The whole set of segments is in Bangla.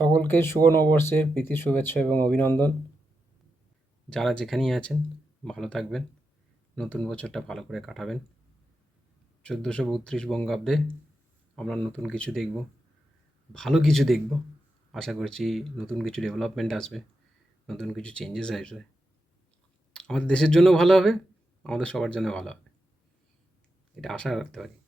সকলকে শুভ নববর্ষের প্রীতি, শুভেচ্ছা এবং অভিনন্দন। যারা যেখানেই আছেন, ভালো থাকবেন। নতুন বছরটা ভালো করে কাটাবেন। চোদ্দোশো বত্রিশ বঙ্গাব্দে আমরা নতুন কিছু দেখব, ভালো কিছু দেখব। আশা করছি নতুন কিছু ডেভেলপমেন্ট আসবে, নতুন কিছু চেঞ্জেস আসবে। আমাদের দেশের জন্য ভালো হবে, আমাদের সবার জন্য ভালো হবে। এটা আশা রাখতে পারি।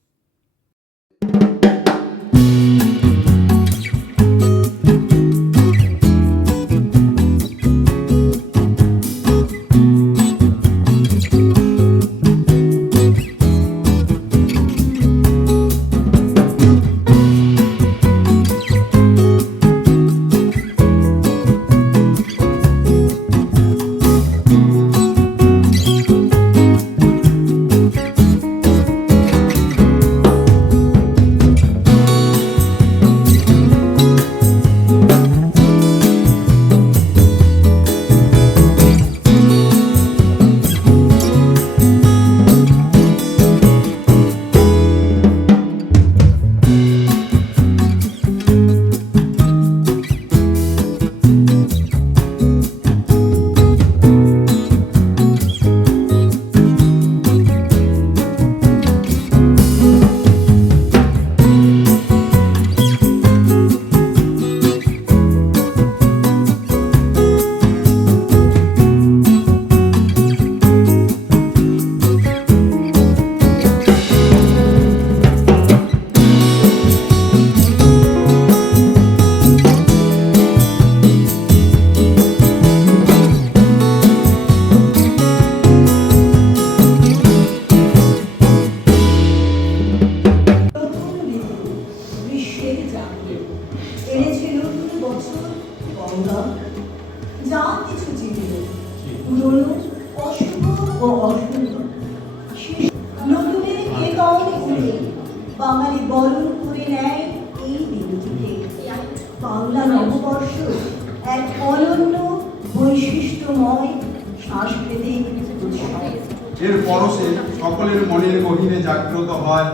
এর পরশে সকলের মনের গভীরে জাগ্রত হয়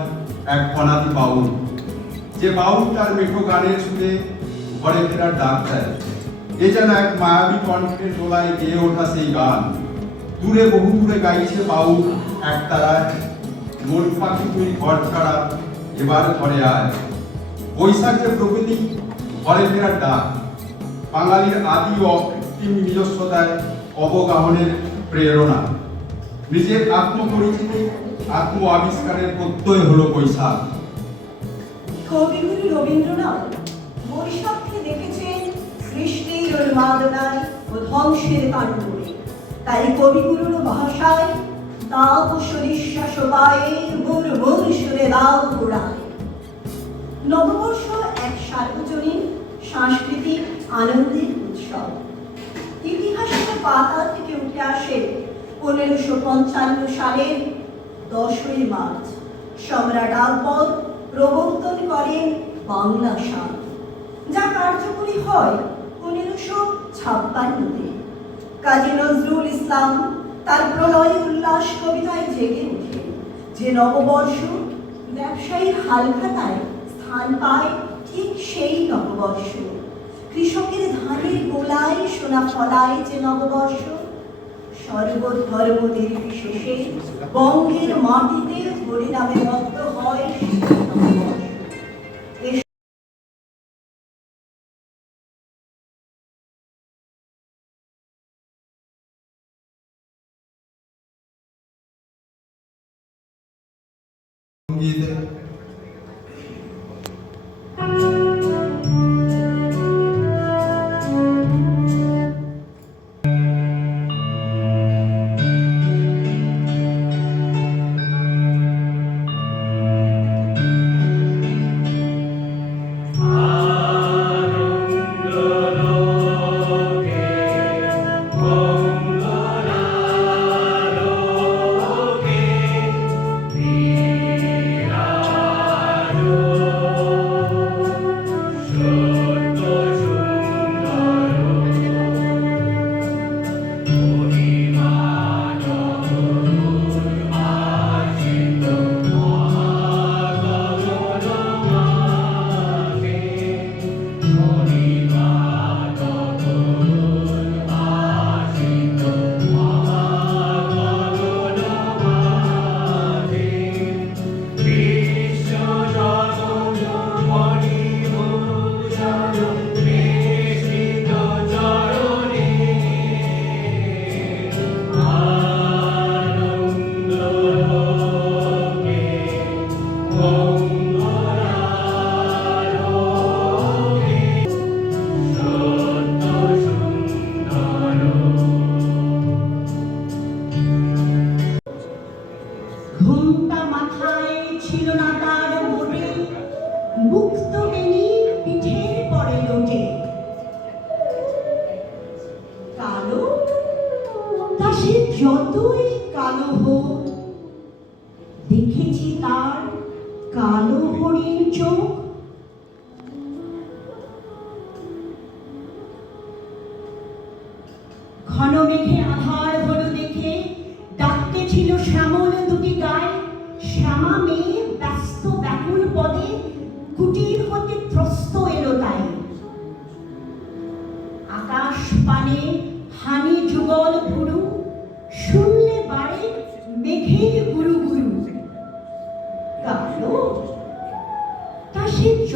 এক অনাদি বাউল। যে বাউল তার মেঠো গানের সুরে ঘরে ফেরার ডাক দেয়। এ যেন এক মায়াবী কণ্ঠের তোলায় গেয়ে ওঠা সেই গান। দূরে বহু দূরে গাইছে বাউল এক তারায়। মন পাখি তুই ঘর ছাড়া এবার ঘরে আয়। বৈশাখ যে প্রকৃতি ঘরে ফেরার ডাক। বাঙালির আদি ও অকৃত্রিম নিজস্বতায় অবগাহনের প্রেরণা। নিজের আত্মপরিচিতি আত্ম আবিষ্কারের প্রত্যয় হলো বৈশাখ। কবিগুরু রবীন্দ্রনাথ দেখেছেন সৃষ্টির উন্মাদনায় ও ধ্বংসের তাণ্ডবে তাই কবিগুরুর ভাষায় মুর সুরে দাও পুরায় নববর্ষ এক সার্বজনীন সাংস্কৃতিক আনন্দের উৎসব। ইতিহাসের পাতা থেকে উঠে আসে পনেরোশো পঞ্চান্ন সালের দশই মার্চ সম্রাট আকবর প্রবর্তন করেন বাংলা সাল, যা কার্যকরী হয় পনেরোশো ছাপ্পান্নতে। কাজী নজরুল ইসলাম তার প্রলয় উল্লাস কবিতায় জেগে ওঠেন, যে নববর্ষ ব্যবসায়ীর হালখাতায় স্থান পায় ঠিক সেই নববর্ষ। কৃষকের ধানের গোলায় সোনা ফলায় যে নববর্ষ সর্বধর্ম নির্বিশেষে বঙ্গের মাটিতে হরিনামে হয় সেই নববর্ষ।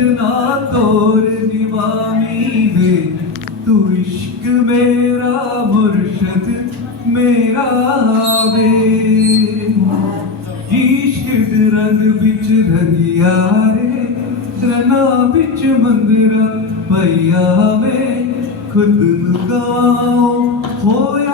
सजना तोर दीवानी वे तू इश्क मेरा, मुर्शद मेरा वे इश्क रंग बिच रंगिया रे रना बिच मंदरा पैया वे खुद लुकाओ होया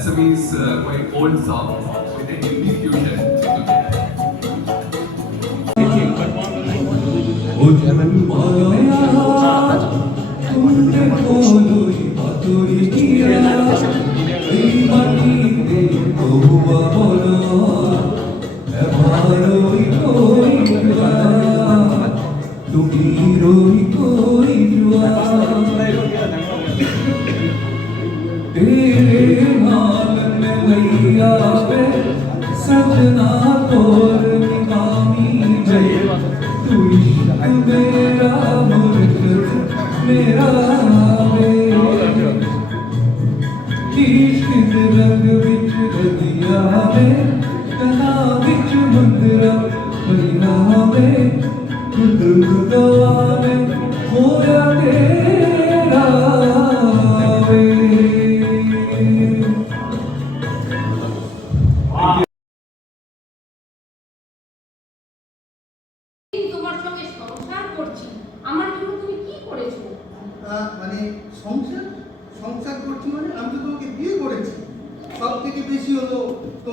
Assamese uh, quite old song with a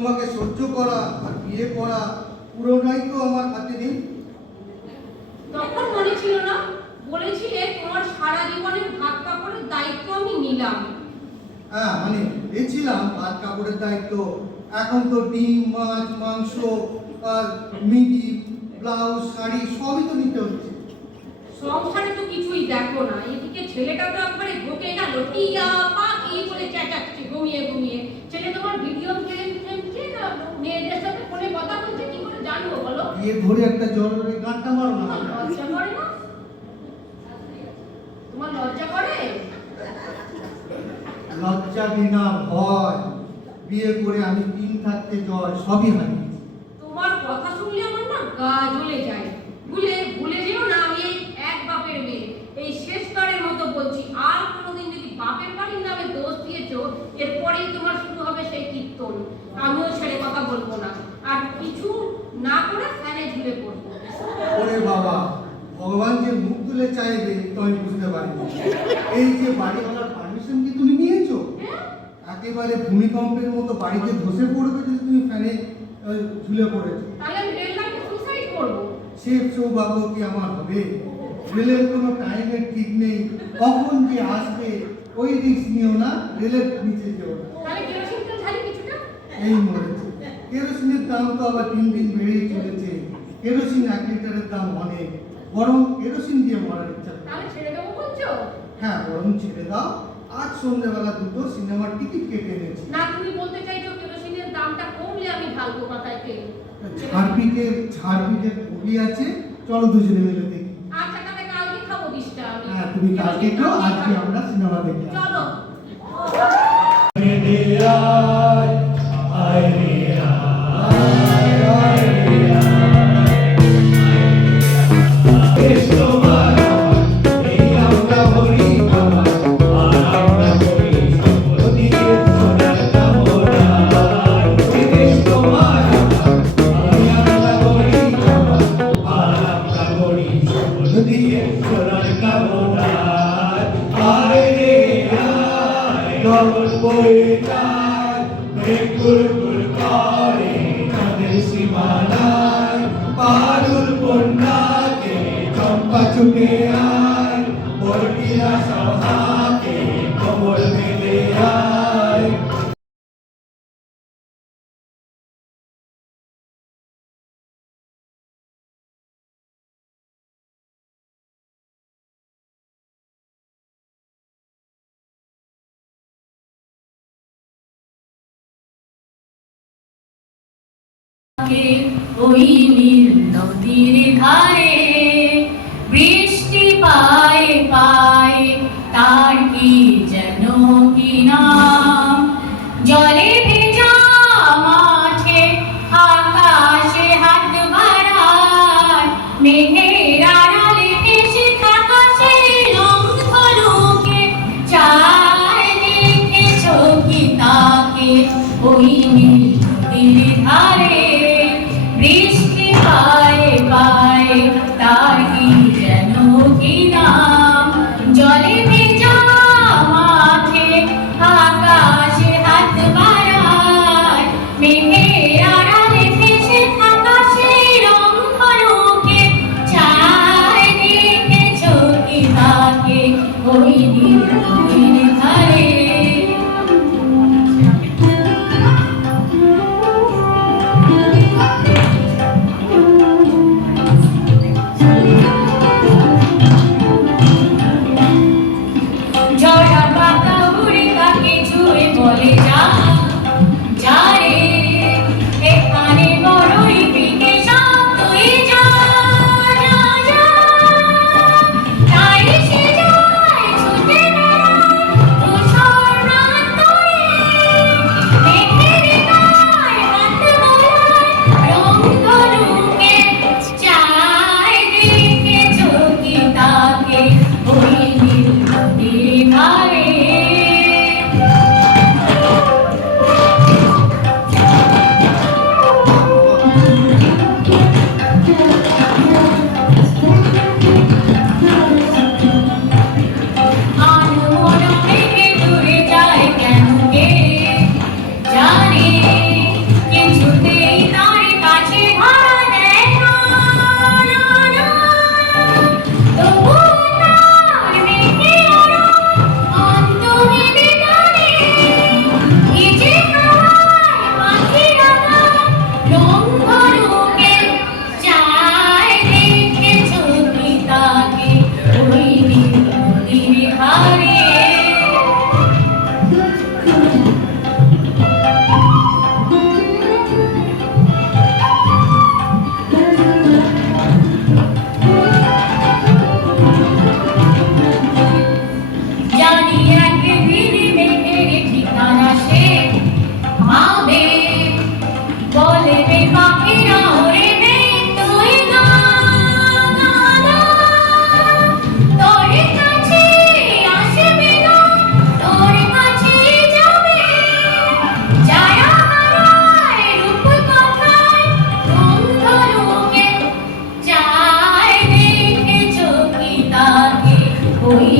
তোমাকে সহ্য করা আর বিয়ে করা পুরোটাই তো আমার হাতে নেই। তখন মনে ছিল না বলেছিলে তোমার সারা জীবনের ভাগ কাপড়ের দায়িত্ব আমি নিলাম। হ্যাঁ মানে ভাত কাপড়ের দায়িত্ব। এখন তো ডিম মাছ মাংস আর মিডি ব্লাউজ শাড়ি সবই তো নিতে হচ্ছে। সংসারে তো কিছুই দেখো না। এদিকে ছেলেটা তো একবারে ঢোকে গেল টিয়া পাখি বলে চেঁচাচ্ছে ঘুমিয়ে ঘুমিয়ে। ছেলে তোমার ভিডিও গেম মেয়েদের সাথে ফোনে কথা বলছে কি করে জানব বলো? বিয়ে ধরে একটা জরুরি গানটা মারো না লজ্জা করে না? তোমার লজ্জা করে? লজ্জা বিনা ভয়। বিয়ে করে আমি দিন থাকতে জয় সবই হারিয়েছি তোমার কথা শুনলে আমার না গা জ্বলে যায় ভুলে ভুলে যেও না আমি এই এক বাপের মেয়ে এই শেষবারের মতো বলছি আর কোনোদিন যদি বাপের বাড়ির নামে দোষ দিয়েছ এরপরেই তোমার শুরু হবে সেই কীর্তন আমিও ছেড়ে কথা বলব না। আর কিছু না করে ফ্যানে ঝুলে পড়ব। ওরে বাবা ভগবান যে মুখ তুলে চাইবে তো আমি বুঝতে পারিনি। এই যে বাড়িওয়ালার পারমিশন কি তুমি নিয়েছো? হ্যাঁ? একেবারে ভূমিকম্পের মতো বাড়িতে ধসে পড়বে যদি তুমি ফ্যানে ঝুলে পড়েছো। তাহলে আমি রেল লাইনে সুসাইড করব। সে সৌভাগ্য কি আমার হবে। রেলের কোনো টাইমের ঠিক নেই। কখন যে আসবে ওই রিস্ক নিও না রেলের নিচে যেও না তাহলে কেরোসিন তেল ঢালি কিছুটা এই মরেছে কেরোসিনের দাম তো আবার দিন দিন বেড়েই চলেছে। কেরোসিন এক লিটারের দাম অনেক। বরং কেরোসিন দিয়ে মরার ইচ্ছা করে। তাহলে ছেড়ে দেবো বলছো? হ্যাঁ বরং ছেড়ে দাও। আজ সন্ধ্যাবেলা দুটো সিনেমার টিকিট কেটে এনেছি। না তুমি বলতে চাইছো কেরোসিনের দামটা কমলে আমি ঢালবো কথায় কবি আছে। চলো দুজনে মিলে দেখি। আচ্ছা তাহলে কালকে খাব ডিশটা আমি। হ্যাঁ তুমি কালকে খাও আজকে আমরা সিনেমা দেখি চলো। ওই নীল নদীর ধারে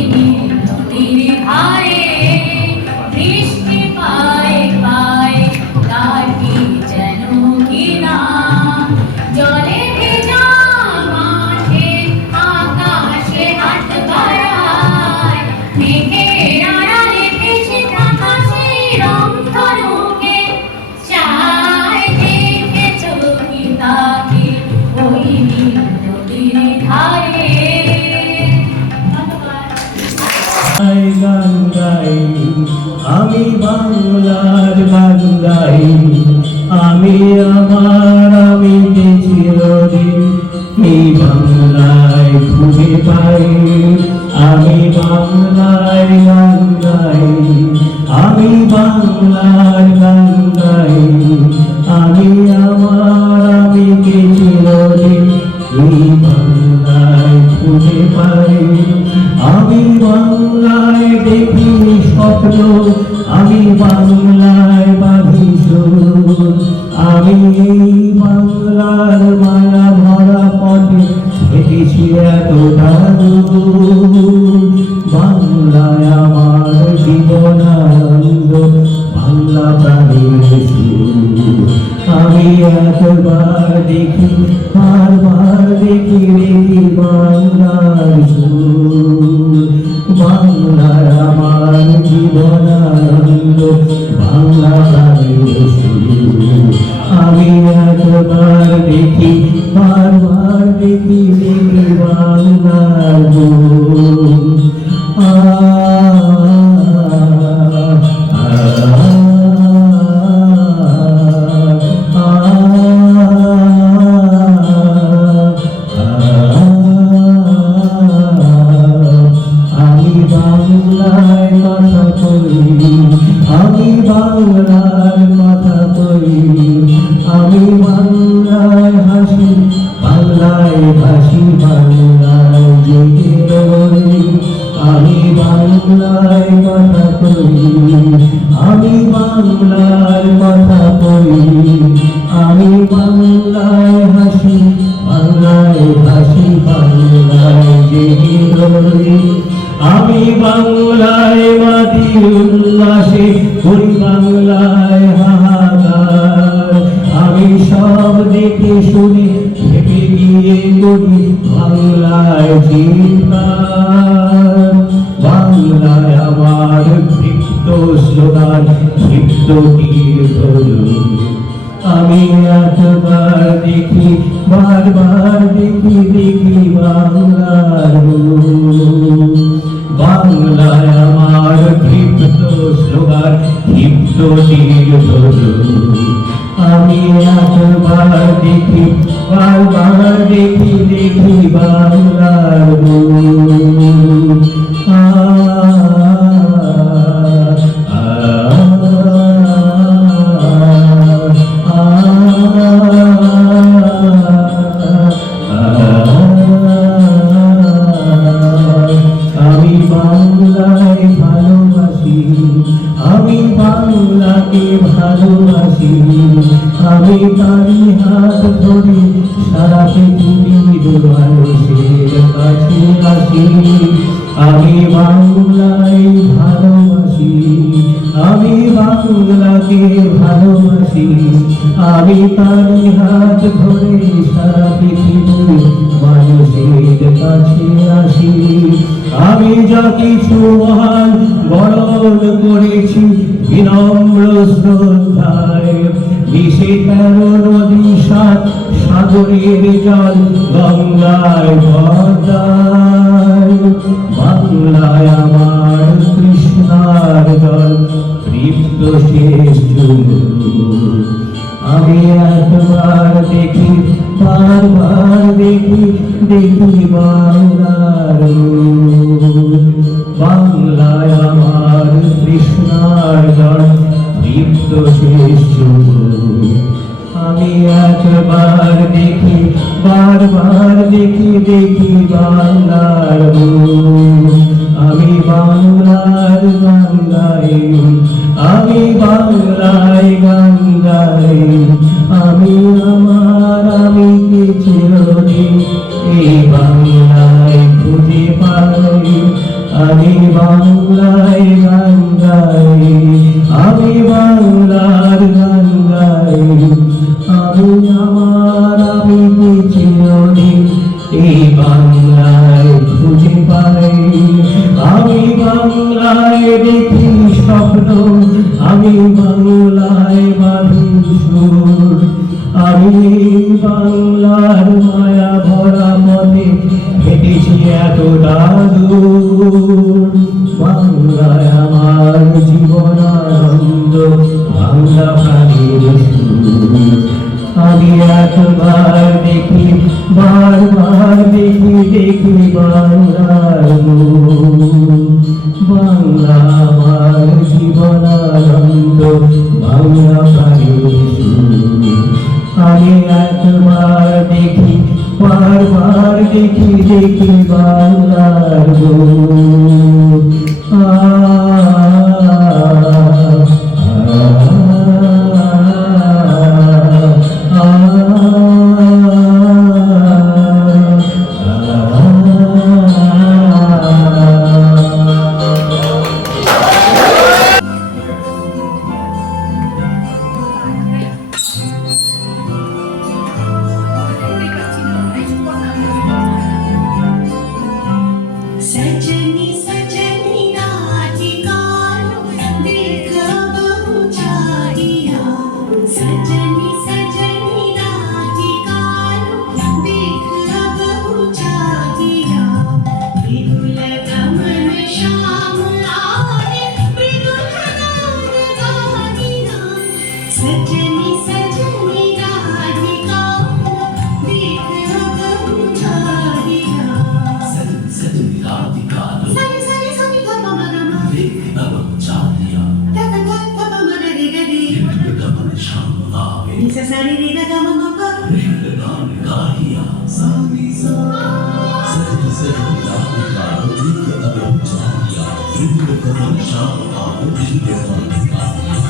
Thank you. Senhor. করেছি মহান বরণ করেছি বিনম্র শ্রদ্ধায়। দিশে তেরো নদী সাত সাগরের জল গঙ্গায় পদ্মায় বাংলায় আমার কৃষ্ণার জল, তৃপ্ত শেষ আমি একবার দেখি, বারবার দেখি দেখি বাংলার তোমার দীপ্ত শিশু আমি একবার দেখি, বারবার দেখি দেখি বাংলার আমি বাংলার গান গাই আমি বাংলায় গান গাই আমি আমার Thank you.